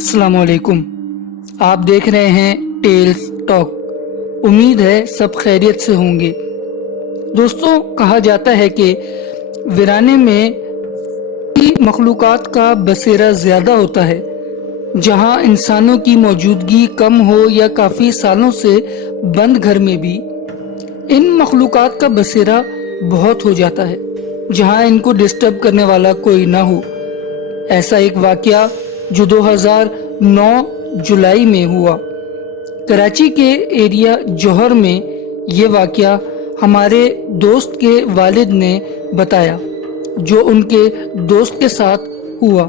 अस्सलाम वालेकुम। आप देख रहे हैं टेल्स टॉक। उम्मीद है सब खैरियत से होंगे। दोस्तों, कहा जाता है कि वीराने में की मखलूकात का बसेरा ज़्यादा होता है। जहां इंसानों की मौजूदगी कम हो या काफ़ी सालों से बंद घर में भी इन मखलूकात का बसेरा बहुत हो जाता है, जहां इनको डिस्टर्ब करने वाला कोई ना हो। ऐसा एक वाक़या जो 2009 जुलाई में हुआ। कराची के एरिया जौहर में ये वाक़या हमारे दोस्त के वालिद ने बताया, जो उनके दोस्त के साथ हुआ।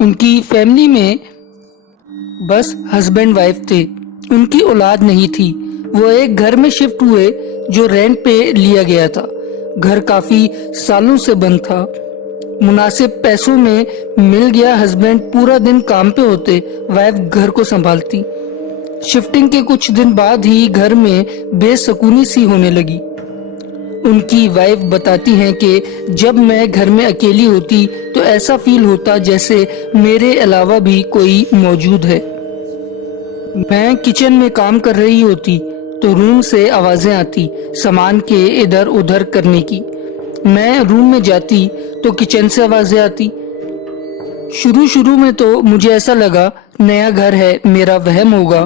उनकी फैमिली में बस हस्बैंड वाइफ थे, उनकी औलाद नहीं थी। वो एक घर में शिफ्ट हुए जो रेंट पे लिया गया था। घर काफ़ी सालों से बंद था। मुनासिब पैसों में मिल गया। हस्बैंड पूरा दिन काम पे होते, वाइफ घर को संभालती। शिफ्टिंग के कुछ दिन बाद ही घर में बेसुकूनी सी होने लगी। उनकी वाइफ बताती हैं कि जब मैं घर में अकेली होती तो ऐसा फील होता जैसे मेरे अलावा भी कोई मौजूद है। मैं किचन में काम कर रही होती तो रूम से आवाज़ें आती सामान के इधर उधर करने की। मैं रूम में जाती तो किचन से आवाज़ें आती। शुरू में तो मुझे ऐसा लगा नया घर है, मेरा वहम होगा,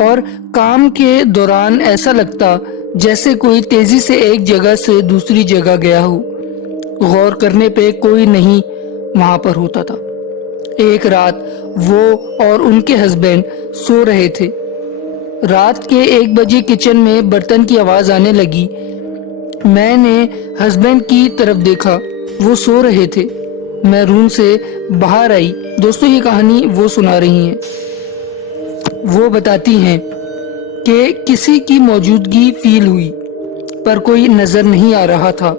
और काम के दौरान ऐसा लगता जैसे कोई तेजी से एक जगह से दूसरी जगह गया हो। गौर करने पे कोई नहीं वहां पर होता था। एक रात वो और उनके हस्बैंड सो रहे थे। रात के 1 बजे किचन में बर्तन की आवाज़ आने लगी। मैंने हस्बैंड की तरफ देखा, वो सो रहे थे। मैं रूम से बाहर आई। दोस्तों, ये कहानी वो सुना रही हैं। वो बताती हैं कि किसी की मौजूदगी फील हुई पर कोई नज़र नहीं आ रहा था।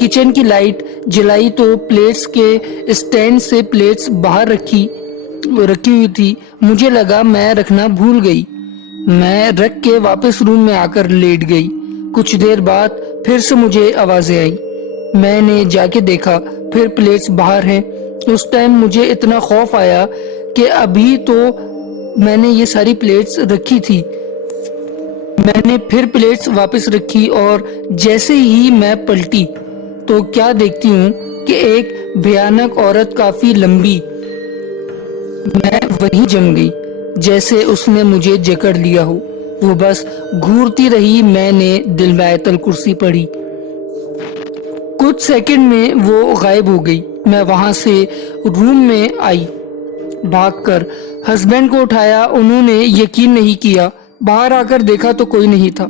किचन की लाइट जलाई तो प्लेट्स के स्टैंड से प्लेट्स बाहर रखी हुई थी। मुझे लगा मैं रखना भूल गई। मैं रख के वापस रूम में आकर लेट गई। कुछ देर बाद फिर से मुझे आवाज़ें आई। मैंने जाके देखा, फिर प्लेट्स बाहर हैं। उस टाइम मुझे इतना खौफ आया कि अभी तो मैंने ये सारी प्लेट्स रखी थी। मैंने फिर प्लेट्स वापस रखी और जैसे ही मैं पलटी तो क्या देखती हूँ कि एक भयानक औरत काफ़ी लंबी, मैं वहीं जम गई जैसे उसने मुझे जकड़ लिया हो। वो बस घूरती रही। मैंने दिल में आयतल कुर्सी पढ़ी। कुछ सेकंड में वो गायब हो गई। मैं वहां से रूम में आई, भागकर हस्बैंड को उठाया। उन्होंने यकीन नहीं किया। बाहर आकर देखा तो कोई नहीं था।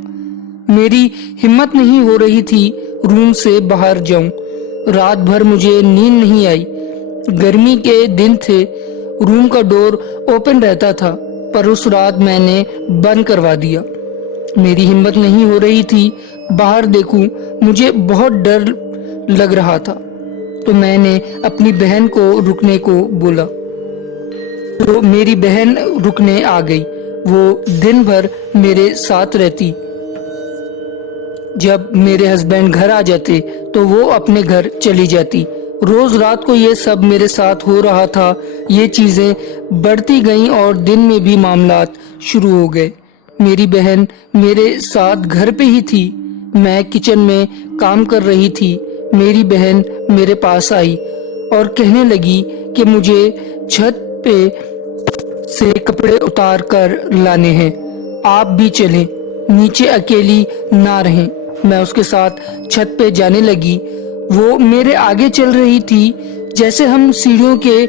मेरी हिम्मत नहीं हो रही थी रूम से बाहर जाऊं। रात भर मुझे नींद नहीं आई। गर्मी के दिन थे, रूम का डोर ओपन रहता था, पर उस रात मैंने बंद करवा दिया। मेरी हिम्मत नहीं हो रही थी बाहर देखूं। मुझे बहुत डर लग रहा था, तो मैंने अपनी बहन को रुकने को बोला। तो मेरी बहन रुकने आ गई। वो दिन भर मेरे साथ रहती। जब मेरे हस्बैंड घर आ जाते तो वो अपने घर चली जाती। रोज रात को ये सब मेरे साथ हो रहा था। ये चीजें बढ़ती गईं और दिन में भी मामलात शुरू हो गए। मेरी बहन मेरे साथ घर पे ही थी। मैं किचन में काम कर रही थी। मेरी बहन मेरे पास आई और कहने लगी कि मुझे छत पे से कपड़े उतार कर लाने हैं, आप भी चलें, नीचे अकेली ना रहें। मैं उसके साथ छत पे जाने लगी। वो मेरे आगे चल रही थी। जैसे हम सीढ़ियों के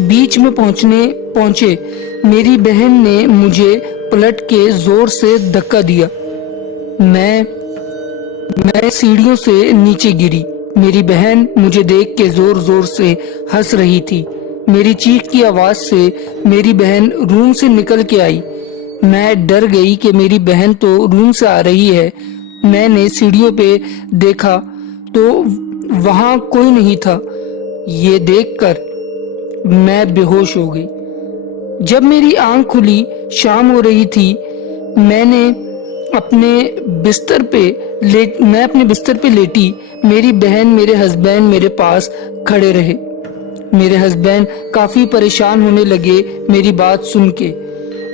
बीच में पहुंचे, मेरी बहन ने मुझे पलट के जोर से धक्का दिया। मैं सीढ़ियों से नीचे गिरी। मेरी बहन मुझे देख के जोर जोर से हंस रही थी। मेरी चीख की आवाज से मेरी बहन रूम से निकल के आई। मैं डर गई कि मेरी बहन तो रूम से आ रही है। मैंने सीढ़ियों पे देखा तो वहां कोई नहीं था। ये देखकर मैं बेहोश हो गई। जब मेरी आंख खुली, शाम हो रही थी। मैं अपने बिस्तर पे लेटी। मेरी बहन, मेरे हस्बैंड मेरे पास खड़े रहे। میرے ہسبینڈ کافی پریشان ہونے لگے میری بات سن کے۔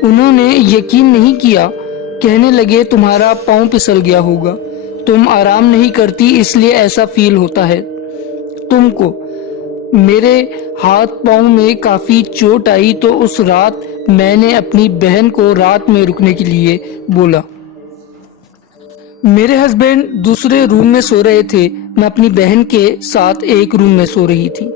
انہوں نے یقین نہیں کیا، کہنے لگے تمہارا پاؤں پھسل گیا ہوگا، تم آرام نہیں کرتی اس لیے ایسا فیل ہوتا ہے تم کو۔ میرے ہاتھ پاؤں میں کافی چوٹ آئی تو اس رات میں نے اپنی بہن کو رات میں رکنے کے لیے بولا۔ میرے ہسبینڈ دوسرے روم میں سو رہے تھے، میں اپنی بہن کے ساتھ ایک روم میں سو رہی تھی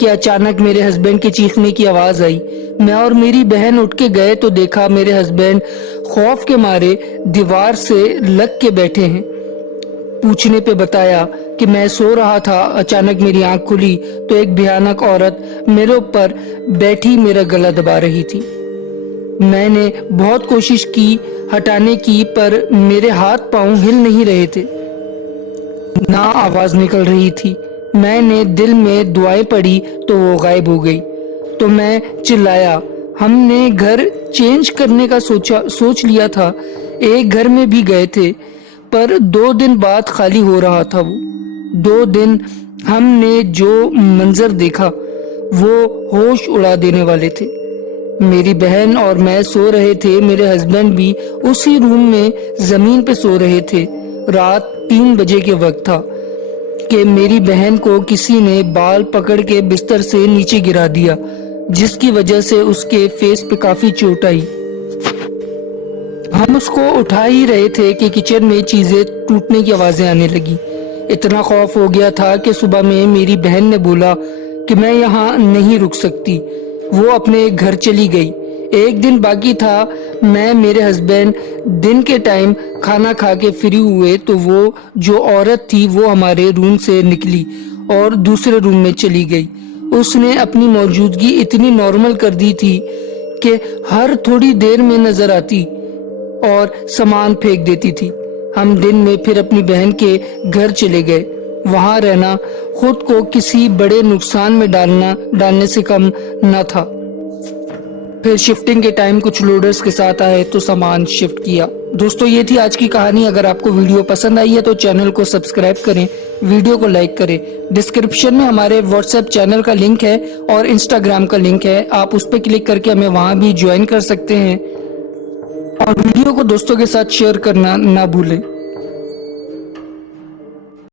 کہ اچانک میرے ہسبینڈ کے چیخنے کی آواز آئی۔ میں اور میری بہن اٹھ کے گئے تو دیکھا میرے ہسبینڈ خوف کے مارے دیوار سے لگ کے بیٹھے ہیں۔ پوچھنے پہ بتایا کہ میں سو رہا تھا، اچانک میری آنکھ کھلی تو ایک بھیانک عورت میرے اوپر بیٹھی میرا گلا دبا رہی تھی۔ میں نے بہت کوشش کی ہٹانے کی، پر میرے ہاتھ پاؤں ہل نہیں رہے تھے، نہ آواز نکل رہی تھی۔ میں نے دل میں دعائیں پڑھی تو وہ غائب ہو گئی۔ تو میں چلایا۔ ہم نے گھر چینج کرنے کا سوچ لیا تھا، ایک گھر میں بھی گئے تھے، پر 2 دن بعد خالی ہو رہا تھا وہ۔ 2 دن ہم نے جو منظر دیکھا وہ ہوش اڑا دینے والے تھے۔ میری بہن اور میں سو رہے تھے، میرے ہسبینڈ بھی اسی روم میں زمین پہ سو رہے تھے۔ رات 3 بجے کے وقت تھا کہ میری بہن کو کسی نے بال پکڑ کے بستر سے نیچے گرا دیا، جس کی وجہ سے اس کے فیس پہ کافی چوٹ آئی۔ ہم اس کو اٹھا ہی رہے تھے کہ کچن میں چیزیں ٹوٹنے کی آوازیں آنے لگی۔ اتنا خوف ہو گیا تھا کہ صبح میں میری بہن نے بولا کہ میں یہاں نہیں رک سکتی، وہ اپنے گھر چلی گئی۔ ایک دن باقی تھا، میں میرے ہسبینڈ دن کے ٹائم کھانا کھا کے فری ہوئے تو وہ جو عورت تھی وہ ہمارے روم سے نکلی اور دوسرے روم میں چلی گئی۔ اس نے اپنی موجودگی اتنی نارمل کر دی تھی کہ ہر تھوڑی دیر میں نظر آتی اور سامان پھینک دیتی تھی۔ ہم دن میں پھر اپنی بہن کے گھر چلے گئے۔ وہاں رہنا خود کو کسی بڑے نقصان میں ڈالنے سے کم نہ تھا۔ پھر شفٹنگ کے ٹائم کچھ لوڈرز کے ساتھ آئے تو سامان شفٹ کیا۔ دوستو یہ تھی آج کی کہانی۔ اگر آپ کو ویڈیو پسند آئی ہے تو چینل کو سبسکرائب کریں، ویڈیو کو لائک کریں۔ ڈسکرپشن میں ہمارے واٹس ایپ چینل کا لنک ہے اور انسٹاگرام کا لنک ہے، آپ اس پہ کلک کر کے ہمیں وہاں بھی جوائن کر سکتے ہیں، اور ویڈیو کو دوستوں کے ساتھ شیئر کرنا نہ بھولیں۔